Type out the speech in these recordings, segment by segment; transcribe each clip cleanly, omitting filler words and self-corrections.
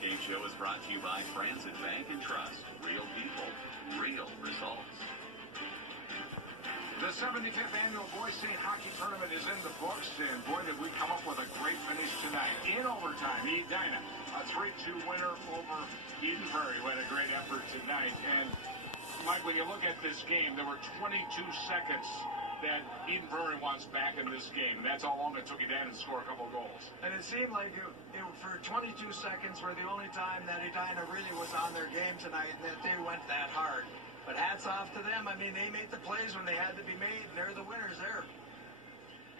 Game Show is brought to you by Franzen Bank and Trust. Real people, real results. The 75th annual Boys State Hockey Tournament is in the books, and boy, did we come up with a great finish tonight. In overtime, Edina, a 3-2 winner over Eden Prairie. We had a great effort tonight. And, Mike, when you look at this game, there were 22 seconds that Eden Prairie wants back in this game. That's how long it took Edina to score a couple goals. And it seemed like it for 22 seconds were the only time that Edina really was on their game tonight and that they went that hard. But hats off to them. I mean, they made the plays when they had to be made, and they're the winners there.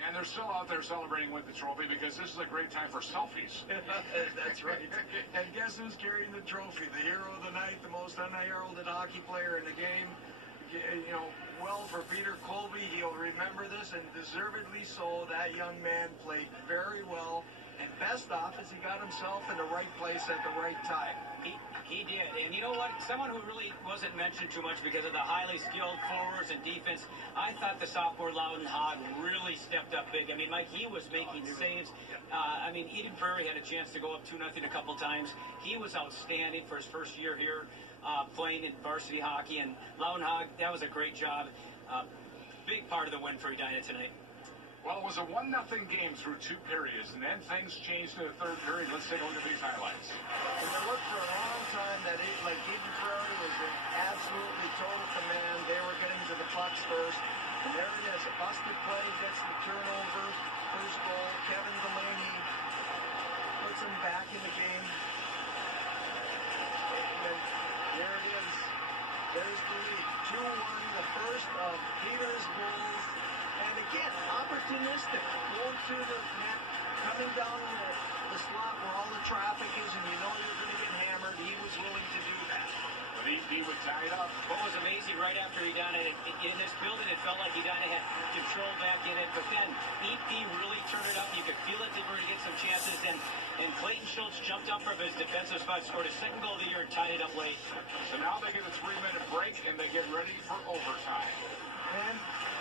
And they're still out there celebrating with the trophy because this is a great time for selfies. That's right. And guess who's carrying the trophy? The hero of the night, the most unheralded hockey player in the game. You know, well, for Peter Colby, he'll remember this, and deservedly so. That young man played very well. And best off is he got himself in the right place at the right time. He did. And you know what? Someone who really wasn't mentioned too much because of the highly skilled forwards and defense, I thought the sophomore Loudon Hogg really stepped up big. I mean, Mike, he was making saves. I mean, Eden Prairie had a chance to go up 2-0 a couple times. He was outstanding for his first year here playing in varsity hockey. And Loudon Hogg, that was a great job. Big part of the win for Edina tonight. Well, it was a 1-0 game through 2 periods, and then things changed in the third period. Let's take a look at these highlights. And they looked for a long time that Eden Prairie was in absolutely total command. They were getting to the pucks first. And there it is, a busted play, gets the turnover, first goal. Kevin Delaney puts him back in the game. And there it is. There's the lead. 2-1, the first of Peter's goals. And again, opportunistic, going through the net, coming down the slot where all the traffic is, and you know you're going to get hammered. He was willing to do that. But he would tie it up. What was amazing right after Edina, in this building, it felt like Edina had control back in it, but then EP really turned it up. You could feel it. They were going to get some chances, and Clayton Schultz jumped up from his defensive spot, scored his second goal of the year, and tied it up late. So now they get a 3-minute break, and they get ready for overtime. And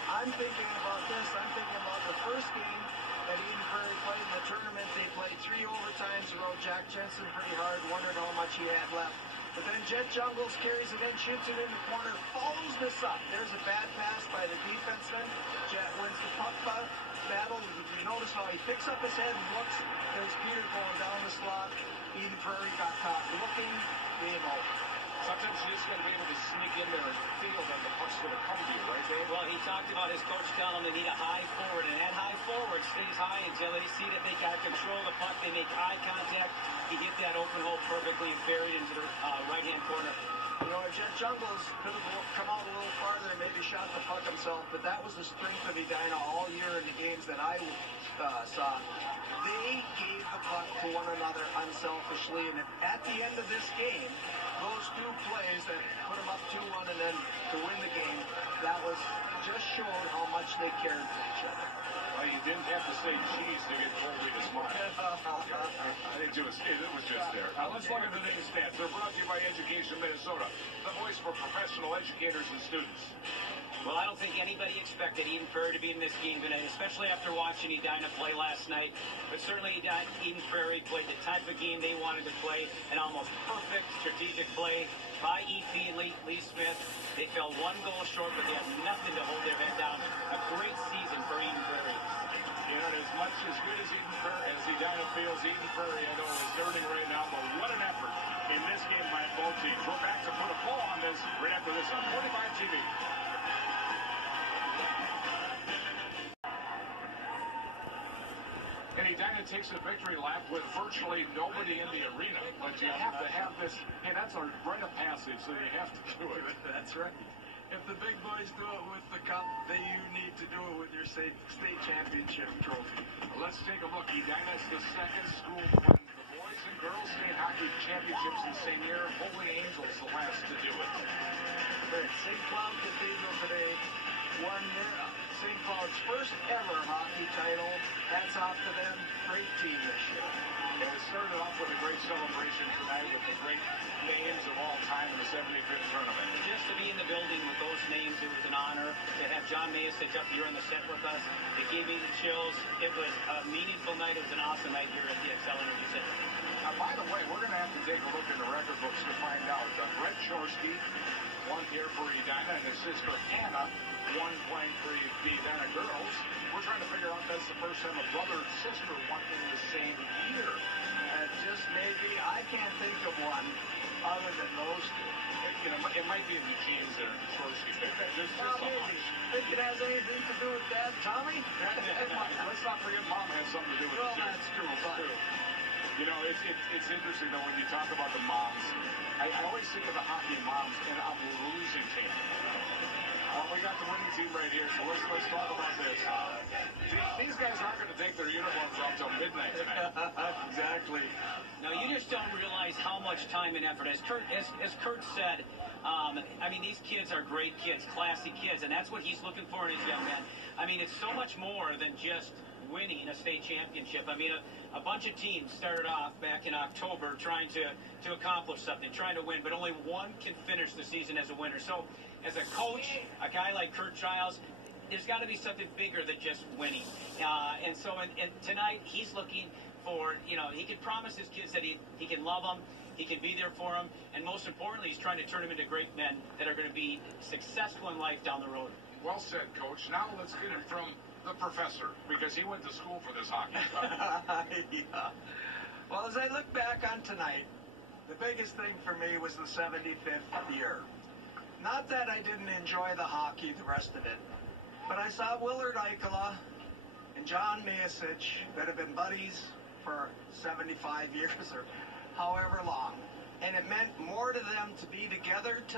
I'm thinking about this. I'm thinking about the first game that Eden Prairie played in the tournament. They played 3 overtimes. Wrote Jack Jensen pretty hard, wondered how much he had left. But then Jet Jungles carries it in, shoots it in the corner, follows this up. There's a bad pass by the defenseman. Jet wins the puck battle. You notice how he picks up his head and looks. There's Peter going down the slot. Eden Prairie got caught looking. Game over. Sometimes you just got to be able to sneak in there and feel that the puck's going to come to you, right, Dave? Well, he talked about his coach telling him they need a high forward, and that high forward stays high until they see that they got control of the puck. They make eye contact. He hit that open hole perfectly and buried into the right-hand corner. You know, Jet Jungles could have come out a little farther and maybe shot the puck himself, but that was the strength of Edina all year in the games that I saw. They gave the puck to one another unselfishly, and at the end of this game, those 2 plays that put them up 2-1 and then to win the game, that was just showed how much they cared for each other. Well, you didn't have to say cheese to get Colby to smile. I think it was just there. Now let's look at the next stats. They're brought to you by Education Minnesota, the voice for professional educators and students. Well, I don't think anybody expected Eden Prairie to be in this game tonight, especially after watching Edina play last night. But certainly Eden Prairie played the type of game they wanted to play, an almost perfect strategic play by EP and Lee Smith. They fell 1 goal short, but they had nothing to hold their head down. A great season for Eden Prairie. You know, as much as good as Edina feels, Eden Prairie, I know, is hurting right now, but what an effort in this game by both teams. We're back to put a bow on this right after this on 45 TV. And Edina takes a victory lap with virtually nobody in the arena. But you have to have this. Hey, that's a rite of passage, so you have to do it. That's right. If the big boys do it with the cup, then you need to do it with your state championship trophy. Let's take a look. Edina is the second school to win the boys and girls state hockey championships in the same year. Holy Angels the last to do it. St. Cloud Cathedral today won St. Cloud's first ever hockey title. Hats off to them. Great team this year. And it started off with a great celebration tonight with the great names of all time in the 75th tournament. Just to be in the building with those names, it was an honor. To have John Mayasich up here on the set with us, it gave me the chills. It was a meaningful night. It was an awesome night here at the Xcel Energy Center. By the way, we're going to have to take a look in the record books to find out. Brett Shorsky won here for Edina, and his sister Anna won playing for the Edina girls. We're trying to figure out that's the first time a brother and sister won in the same year. Just maybe, I can't think of one other than those two. You know, it might be in the genes there, Shorsky. There's just so much. Think it has anything to do with Dad, Tommy? Let's not forget Mom has something to do with it, too. That's true. True. You know, it's interesting, though, when you talk about the moms. I always think of the hockey moms, and I'm losing team. Well, we got the winning team right here, so let's talk about this. These guys aren't going to take their uniforms off till midnight tonight. Exactly. No, you just don't realize how much time and effort. As Kurt said, I mean, these kids are great kids, classy kids, and that's what he's looking for in his young man. I mean, it's so much more than just winning a state championship. I mean, a bunch of teams started off back in October trying to accomplish something, trying to win, but only one can finish the season as a winner. So, as a coach, a guy like Kurt Giles, there's got to be something bigger than just winning. And so, tonight, he's looking for, you know, he can promise his kids that he can love them, he can be there for them, and most importantly, he's trying to turn them into great men that are going to be successful in life down the road. Well said, Coach. Now let's get it from the professor, because he went to school for this hockey stuff. Yeah. Well, as I look back on tonight, the biggest thing for me was the 75th year. Not that I didn't enjoy the hockey, the rest of it, but I saw Willard Eichala and John Mayasich that have been buddies for 75 years or however long, and it meant more to them to be together tonight.